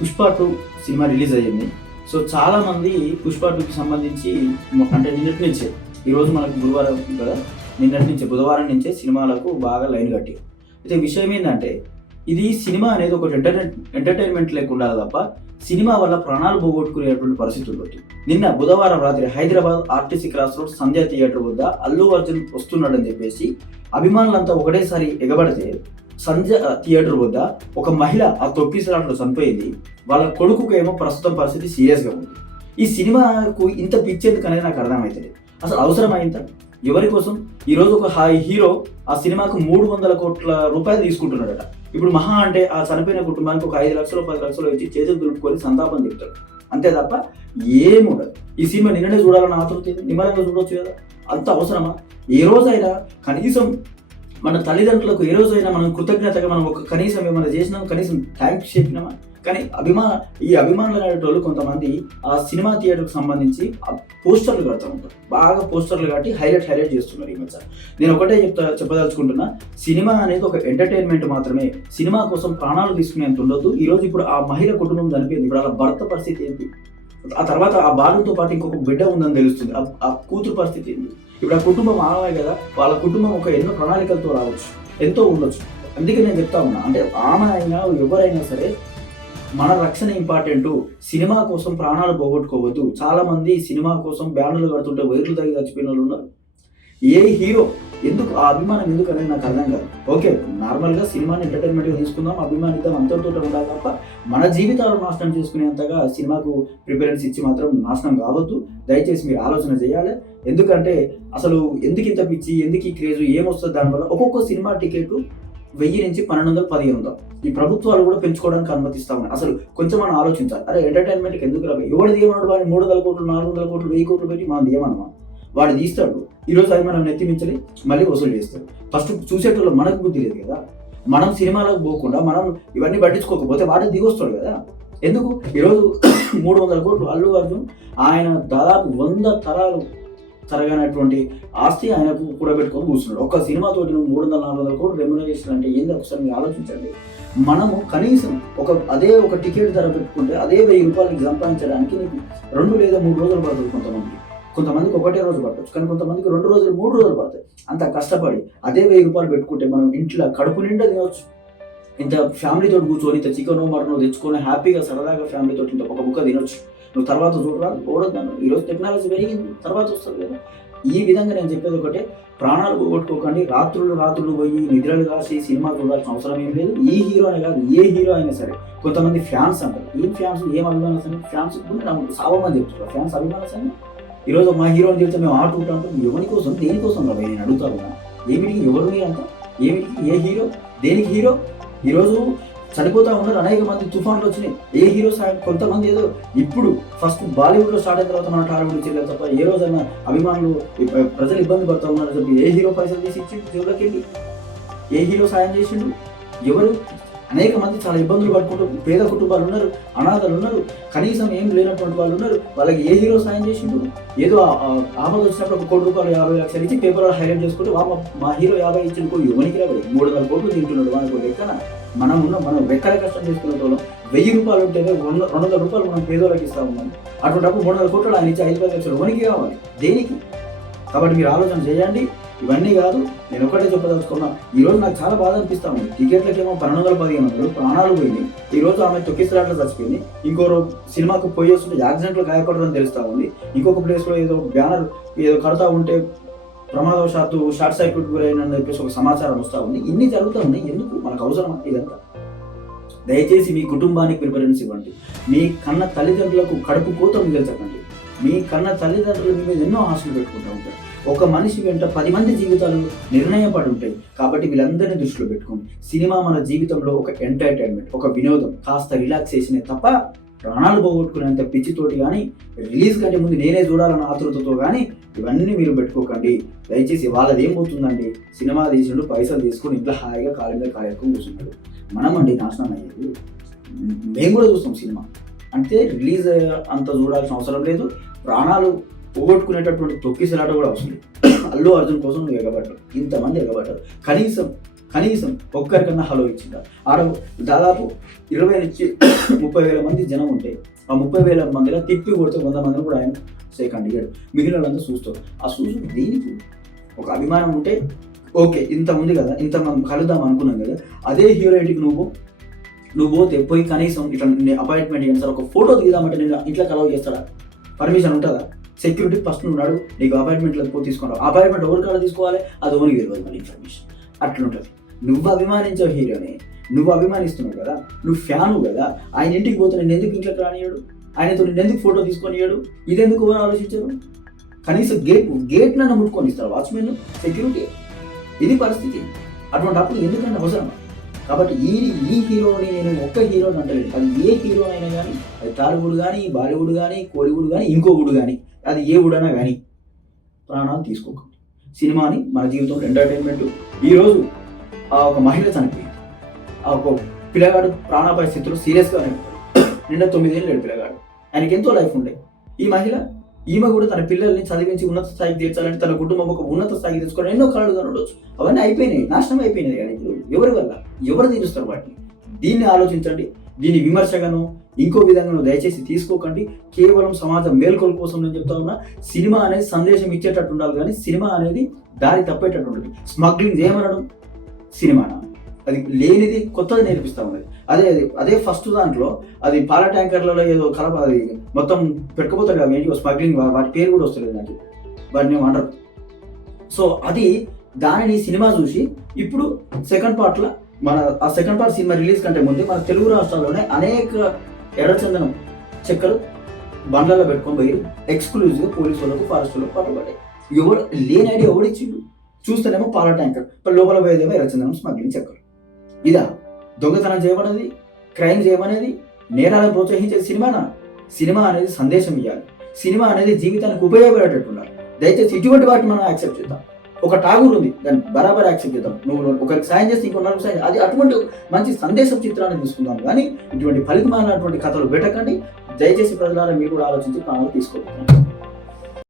Pushpa 2 cinema release అయ్యింది. So చాలామంది పుష్ప 2కి సంబంధించి అంటే నిన్నటి నుంచే, ఈరోజు మనకు గురువారం కదా, నిన్నటి నుంచే బుధవారం నుంచే సినిమాలకు బాగా లైన్ కట్టారు. అయితే విషయం ఏంటంటే, ఇది సినిమా అనేది ఒక ఎంటర్టైన్మెంట్ లేకుండా ఉండాలి తప్ప సినిమా వల్ల ప్రాణాలు పోగొట్టుకునేటువంటి పరిస్థితి ఉండొచ్చు. నిన్న బుధవారం రాత్రి హైదరాబాద్ ఆర్టీసీ క్రాస్ రోడ్ సంధ్యా థియేటర్ వద్ద అల్లు అర్జున్ వస్తున్నాడని చెప్పేసి అభిమానులంతా ఒకటేసారి ఎగబడితే సంధ్య థియేటర్ వద్ద ఒక మహిళ ఆ తొక్కిసలాటలో చనిపోయింది. వాళ్ళ కొడుకుకు ఏమో ప్రస్తుతం పరిస్థితి సీరియస్గా ఉంది. ఈ సినిమాకు ఇంత పిచ్చేందుకు అనేది నాకు అర్థమవుతుంది. అసలు అవసరమైంత ఎవరి కోసం? ఈరోజు ఒక హీరో ఆ సినిమాకు 300 కోట్ల రూపాయలు తీసుకుంటున్నాడట. ఇప్పుడు మహా అంటే ఆ చనిపోయిన కుటుంబానికి ఒక 5 లక్షలు 10 లక్షలు ఇచ్చి చేతులు దులుపుకొని సంతాపం చెప్తాడు, అంతే తప్ప ఏముండదు. ఈ సినిమా నిన్ననే చూడాలని ఆతృత నిమ్మలంగా చూడవచ్చు కదా. అంత అవసరమా? ఏ రోజైనా కనీసం మన తల్లిదండ్రులకు ఏ రోజైనా మనం కృతజ్ఞతగా మనం ఒక కనీసం ఏమైనా చేసినాం, కనీసం థ్యాంక్స్ చెప్పినామా? కానీ ఈ అభిమానులు అనేటోళ్ళు కొంతమంది ఆ సినిమా థియేటర్కి సంబంధించి పోస్టర్లు కడతా ఉంటారు. బాగా పోస్టర్లు కట్టి హైలైట్ చేస్తున్నారు ఈ మధ్య. నేను ఒకటే చెప్పదలుచుకుంటున్నా, సినిమా అనేది ఒక ఎంటర్టైన్మెంట్ మాత్రమే. సినిమా కోసం ప్రాణాలు తీసుకునేంత ఉండొద్దు. ఈరోజు ఇప్పుడు ఆ మహిళ కుటుంబం చనిపోయింది. ఇప్పుడు వాళ్ళ భర్త పరిస్థితి ఏంటి? ఆ తర్వాత ఆ బాలుతో పాటు ఇంకొక బిడ్డ ఉందని తెలుస్తుంది. ఆ కూతురు పరిస్థితి ఏంటి? ఇప్పుడు ఆ కుటుంబం ఆమె కదా, వాళ్ళ కుటుంబం ఒక ఎన్నో ప్రణాళికలతో రావచ్చు, ఎంతో ఉండొచ్చు. అందుకే నేను చెప్తా ఉన్నా, అంటే ఆమె అయినా ఎవరైనా సరే మన రక్షణ ఇంపార్టెంట్. సినిమా కోసం ప్రాణాలు పోగొట్టుకోవద్దు. చాలా మంది సినిమా కోసం బ్యానర్లు కడుతుంటే వైర్లు తగ్గి చచ్చిపోయిన వాళ్ళు ఉన్నారు. ఏ హీరో ఎందుకు ఆ అభిమానం ఎందుకు అనేది నాకు అర్థం కాదు. ఓకే, నార్మల్గా సినిమాని ఎంటర్టైన్మెంట్గా తీసుకుందాం, అభిమానిద్దాం, అంతటితో ఉండాలి తప్ప మన జీవితాలను నాశనం చేసుకునేంతగా సినిమాకు ప్రిఫరెన్స్ ఇచ్చి మాత్రం నాశనం కావద్దు. దయచేసి మీరు ఆలోచన చేయాలి. ఎందుకంటే అసలు ఎందుకు ఇంత పిచ్చి, ఎందుకు ఈ క్రేజు, ఏమొస్తుంది దానివల్ల? ఒక్కొక్క సినిమా టికెట్ 1000 నుంచి 1200, 1500 ఈ ప్రభుత్వాలు కూడా పెంచుకోవడానికి అనుమతిస్తా ఉన్నాయి. అసలు కొంచెం మనం ఆలోచించాలి. అరే ఎంటర్టైన్మెంట్కి ఎందుకు రావు? ఎవడు తీయమన్నాడు? వాడిని 300 కోట్లు 400 కోట్లు 1000 కోట్లు పెట్టి మనం తీయమన్నా? వాడు తీస్తాడు. ఈరోజు అవి మనం నెత్తిమించలి మళ్ళీ వసూలు చేస్తాడు. ఫస్ట్ చూసేటోళ్ళు మనకు బుద్ధి లేదు కదా. మనం సినిమాలకు పోకుండా మనం ఇవన్నీ పట్టించుకోకపోతే వాడిని దిగొస్తాడు కదా. ఎందుకు? ఈరోజు 300 కోట్లు అల్లు అర్జున్, ఆయన దాదాపు 100 తరాలు తరగనటువంటి ఆస్తి ఆయనకు కూడబెట్టుకొని కూర్చున్నాడు. ఒక సినిమాతోటి నువ్వు 300-400 కోట్లు రెమ్యునరేషన్ అంటే ఏంది? ఒకసారి మీరు ఆలోచించండి. మనము కనీసం అదే ఒక టికెట్ ధర పెట్టుకుంటే అదే 1000 రూపాయలకి సంపాదించడానికి నీకు 2 లేదా 3 రోజులు పడుతుంది. కొంతమందికి ఒకటే రోజు పట్టవచ్చు, కానీ కొంతమందికి 2 రోజులు 3 రోజులు పడతాయి. అంత కష్టపడి అదే 1000 రూపాయలు పెట్టుకుంటే మనం ఇంట్లో కడుపు నిండా తినవచ్చు. ఇంత ఫ్యామిలీతో కూర్చొని ఇంత చికెనో మటనో తెచ్చుకొని హ్యాపీగా సరదాగా ఫ్యామిలీతో ఇంత ఒక బుక్క తినొచ్చు. నువ్వు తర్వాత చూడరా ఓడొద్దాను. ఈరోజు టెక్నాలజీ పెరిగింది, తర్వాత వస్తుంది కదా. ఈ విధంగా నేను చెప్పేది ఒకటే, ప్రాణాలు పోగొట్టుకోకండి. రాత్రులు పోయి నిద్రలు కాసి సినిమా చూడాల్సిన అవసరం ఏం లేదు. ఈ హీరో అనే కాదు, ఏ హీరో అయినా సరే. కొంతమంది ఫ్యాన్స్ అంటారు. ఏం ఫ్యాన్స్, ఏం అభిమానసండి? ఫ్యాన్స్ సావమని చెప్తున్నారు. ఫ్యాన్స్ అభిమానసండి. ఈరోజు మా హీరోని చెప్తే మేము ఆట ఉంటాం. ఎవరి కోసం, దేనికోసం రా నేను అడుగుతా ఉన్నా. ఏమిటికి ఎవరు మీరంతా? ఏమిటికి? ఏ హీరో? దేనికి హీరో? ఈరోజు చనిపోతా ఉన్నారు అనేక మంది. తుఫాన్లు వచ్చినాయి. ఏ హీరో సాయం? కొంతమంది ఏదో ఇప్పుడు ఫస్ట్ బాలీవుడ్లో స్టార్ట్ అయిన తర్వాత మన టాలీవుడ్ ఇచ్చేది తప్ప ఏ రోజైనా అభిమానులు ప్రజలు ఇబ్బంది పడుతూ ఉన్నారు చెప్పి ఏ హీరో పైసలు తీసి ఇచ్చి జేబులోకి వెళ్ళి ఏ హీరో సాయం చేసిండు? ఎవరు? అనేక మంది చాలా ఇబ్బందులు పడుకుంటూ పేద కుటుంబాలు ఉన్నారు, అనాథలు ఉన్నారు, కనీసం ఏం లేనటువంటి వాళ్ళు ఉన్నారు. వాళ్ళకి ఏ హీరో సాయం చేసిండు? ఏదో ఆపద వచ్చినప్పుడు 1 కోటి రూపాయలు 50 లక్షలు ఇచ్చి పేపర్లో హైలైట్ చేసుకుంటే మా హీరో 50 ఇచ్చిన ఎవరికి రాబడి 300 కోట్లు తింటున్నాడు. మనకు లెక్కన మనం ఎక్కడ కష్టం చేసుకునే వాళ్ళం. 1000 రూపాయలు ఉంటేనే 200 రూపాయలు మనం పేదోళ్ళకి ఇస్తా ఉన్నాం. అటువంటిప్పుడు 300 కోట్లు ఆయన ఇచ్చి 5 లక్షలు ఎవరికి కావాలి? దేనికి? కాబట్టి మీరు ఆలోచన చేయండి. ఇవన్నీ కాదు, నేను ఒకటే చెప్పదలుచుకున్నా. ఈరోజు నాకు చాలా బాధ అనిపిస్తా ఉంది. టికెట్లకేమో 1200-1500 ప్రాణాలు పోయింది. ఈరోజు ఆమె తొక్కిసలాట్లో చచ్చిపోయింది. ఇంకో సినిమాకు పోయి వస్తుంటే యాక్సిడెంట్లో గాయపడడం తెలుస్తా ఉంది. ఇంకొక ప్లేస్లో ఏదో బ్యానర్ ఏదో కడతా ఉంటే ప్రమాదవశాత్తు షార్ట్ సర్క్యూట్ గురైందని చెప్పేసి ఒక సమాచారం వస్తూ ఉంది. ఇన్ని జరుగుతూ ఉన్నాయి. ఎందుకు? మనకు అవసరమా ఇదంతా? దయచేసి మీ కుటుంబానికి ప్రిఫరెన్స్ ఇవ్వండి. మీ కన్న తల్లిదండ్రులకు కడుపు కోత మిగల్చకండి. మీ కన్న తల్లిదండ్రుల మీద ఎన్నో ఆశలు పెట్టుకుంటూ ఉంటారు. ఒక మనిషి వెంట 10 మంది జీవితాలు నిర్ణయపడి ఉంటాయి. కాబట్టి వీళ్ళందరినీ దృష్టిలో పెట్టుకోండి. సినిమా మన జీవితంలో ఒక ఎంటర్టైన్మెంట్, ఒక వినోదం, కాస్త రిలాక్సేషనే తప్ప ప్రాణాలు పోగొట్టుకునేంత పిచ్చితోటి కానీ, రిలీజ్ కంటే ముందు నేనే చూడాలన్న ఆతృతతో కానీ ఇవన్నీ మీరు పెట్టుకోకండి. దయచేసి వాళ్ళది ఏం పోతుందండి? సినిమా తీసిండు, పైసలు తీసుకొని ఇంట్లో హాయిగా కాళ్ళ మీద కాయక్కుని కూర్చున్నాడు. మనమండి నాశనం అయ్యేది. మేము కూడా చూస్తాం సినిమా అంటే రిలీజ్ అంత చూడాల్సిన అవసరం లేదు. ప్రాణాలు పోగొట్టుకునేటటువంటి తొక్కిసలాట కూడా అవసరం లేదు. అల్లు అర్జున్ కోసం నువ్వు ఎగబడ్డావు, ఇంతమంది ఎగబడ్డారు. కనీసం కనీసం ఒక్కరికన్నా హలో ఇచ్చిందా? ఆడ దాదాపు 20 నుంచి 30,000 మంది జనం ఉంటే ఆ 30,000 మందిలో తిప్పి కొడితే 100 మందిని కూడా ఆయన సెకండ్ ఇయ్యాడు. మిగిలిన వాళ్ళంతా చూస్తారు. ఆ చూసి దేనికి? ఒక అభిమానం ఉంటే ఓకే, ఇంత ఉంది కదా, ఇంత మనం కలుద్దాం అనుకున్నాం కదా, అదే హీరో ఇంటికి నువ్వు పోతే పోయి కనీసం ఇట్లా అపాయింట్మెంట్ ఇవ్వండి సార్, ఒక ఫోటో దిగుదామంటే నేను ఇంట్లో అలౌ చేస్తాడా? పర్మిషన్ ఉంటుందా? సెక్యూరిటీ ఫస్ట్ నువ్వు నాడు నీకు అపాయింట్మెంట్లో పోయి తీసుకున్నావు. అపాయింట్మెంట్ ఎవరి కాడ తీసుకోవాలి? అది ఓన్కి తెలియదు మళ్ళీ ఇన్ఫర్మేషన్. అట్లుంటుంది. నువ్వు అభిమానించే హీరోని నువ్వు అభిమానిస్తున్నావు కదా, నువ్వు ఫ్యాను కదా, ఆయన ఇంటికి పోతే నేను ఎందుకు ఇంట్లోకి రానియాడు? ఆయనతో నేను ఎందుకు ఫోటో తీసుకొనియాడు? ఇదెందుకు ఆలోచించారు? కనీసం గేట్ నన్ను ముట్టుకొని ఇస్తారు వాచ్మెన్, సెక్యూరిటీ. ఇది పరిస్థితి. అటువంటి అప్పుడు ఎందుకంటే అవసరం. కాబట్టి ఈ హీరోని నేను ఒక్క హీరోని అంటలేదు, అది ఏ హీరో అయినా కానీ, అది టాలీవుడ్ కానీ, బాలీవుడ్ కానీ, కోలీవుడ్ కానీ, ఇంకో వుడ్ కానీ, అది ఏ వుడ్ అయినా కానీ ప్రాణాలు తీసుకోకండి. సినిమాని మన జీవితంలో ఎంటర్టైన్మెంట్. ఈరోజు ఆ ఒక మహిళ చనిపోయింది, ఆ ఒక పిల్లగాడు ప్రాణాపాయ స్థితిలో సీరియస్గా నిన్న 9 ఏళ్ళు లేడు పిల్లగాడు. ఆయనకి ఎంతో లైఫ్ ఉండే. ఈమె కూడా తన పిల్లల్ని చదివించి ఉన్నత స్థాయికి తీర్చాలంటే, తన కుటుంబం ఒక ఉన్నత స్థాయికి తీసుకోవడం ఎన్నో కళలుగా ఉండొచ్చు. అవన్నీ అయిపోయినాయి, నాశనం అయిపోయినాయి కదా. ఇప్పుడు ఎవరి వల్ల ఎవరు తీరుస్తారు వాటిని? దీన్ని ఆలోచించండి. దీని విమర్శగాను ఇంకో విధంగాను దయచేసి తీసుకోకండి. కేవలం సమాజం మేల్కొల కోసం నేను చెప్తా ఉన్నా. సినిమా అనేది సందేశం ఇచ్చేటట్టు ఉండాలి, కానీ సినిమా అనేది దారి తప్పేటట్టు ఉంటుంది. స్మగ్లింగ్ చేయమనడం సినిమానా? అది లేనిది కొత్తది నేర్పిస్తూ ఉన్నది. అదే ఫస్ట్ దాంట్లో అది పాల ట్యాంకర్లలో ఏదో అది మొత్తం పెట్టుకుపోతాడు కదా, ఏంటి స్మగ్లింగ్, వాటి పేరు కూడా వస్తలేదు నాకు, వాటిని ఏమంటారు. సో అది దానిని సినిమా చూసి ఇప్పుడు సెకండ్ పార్ట్లో ఆ సెకండ్ పార్ట్ సినిమా రిలీజ్ కంటే ముందే మన తెలుగు రాష్ట్రాల్లోనే అనేక ఎర్రచందనం చెక్కలు బండ్లలో పెట్టుకొని పోయి ఎక్స్క్లూజివ్గా పోలీసు వాళ్ళకు, ఫారెస్ట్ వాళ్ళకు పట్టుబడ్డాయి. ఎవరు లేని ఐడియా ఎవడిచ్చిండు? చూస్తేనేమో పాల ట్యాంకర్, లోపల పోయేదేమో ఎర్రచందనం స్మగ్లింగ్ చెక్కలు. ఇదా దొంగతనం చేయమనేది, క్రైమ్ చేయమనేది, నేరాలను ప్రోత్సహించేది సినిమానా? సినిమా అనేది సందేశం ఇవ్వాలి. సినిమా అనేది జీవితానికి ఉపయోగపడేటట్టు ఉండాలి. దయచేసి ఇటువంటి వాటిని మనం యాక్సెప్ట్ చేద్దాం. ఒక టాగూర్ ఉంది, దాన్ని బరాబర్ యాక్సెప్ట్ చేద్దాం. నువ్వు ఒకరికి సాయం చేస్తే ఇంకొకరికి సాయం, అది అటువంటి మంచి సందేశం చిత్రాన్ని తీసుకుందాం. కానీ ఇటువంటి ఫలితమైనటువంటి కథలు పెట్టకండి. దయచేసి ప్రజలారా మీరు కూడా ఆలోచించి ప్రాణాలు తీసుకోవాలి.